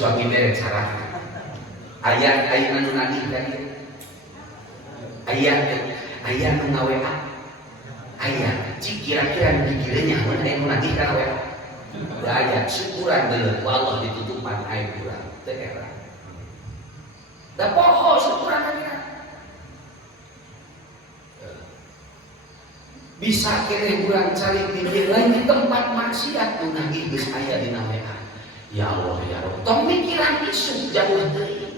suami mere cara ayah anu nagih tadi ayah nu ngaWA ayah cik kira-kira dikiranya mun aya nu nagih ka WA da aya syukuran deuleu Allah ditutupan air kurang teu era da poho syukuran kana bisa kene urang cari di lain di tempat maksiat nu nagih geus aya dina WA. Ya Allah ya Rabb, tong mikiran isu jauh deui.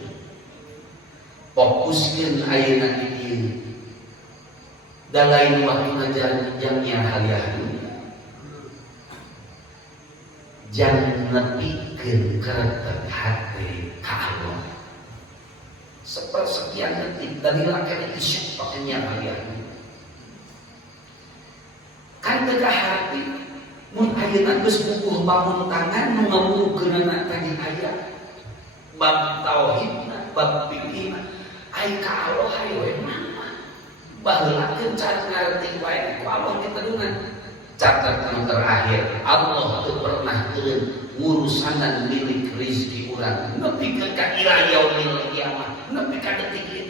Fokuskeun ayeuna di dieu. Da lain waktuna jamnya haliah dunia. Jangan nepikeun keretek hati ka Allah. Sepersekian detik dari lakene isu pakenya haliah dunia. Kan teu hati mun ayeuna geus bubuh bangun tangan nu ngaburukeunana tadi aya bab tauhidna bab fikihna ai ka Allah hayu we mah baheulakeun cara ngarti wae ku Allah ditedungan catat anu terakhir Allah teu pernah teureun ngurusanan milik rezeki urang nepi ka ila yaumil kiamah nepi ka detik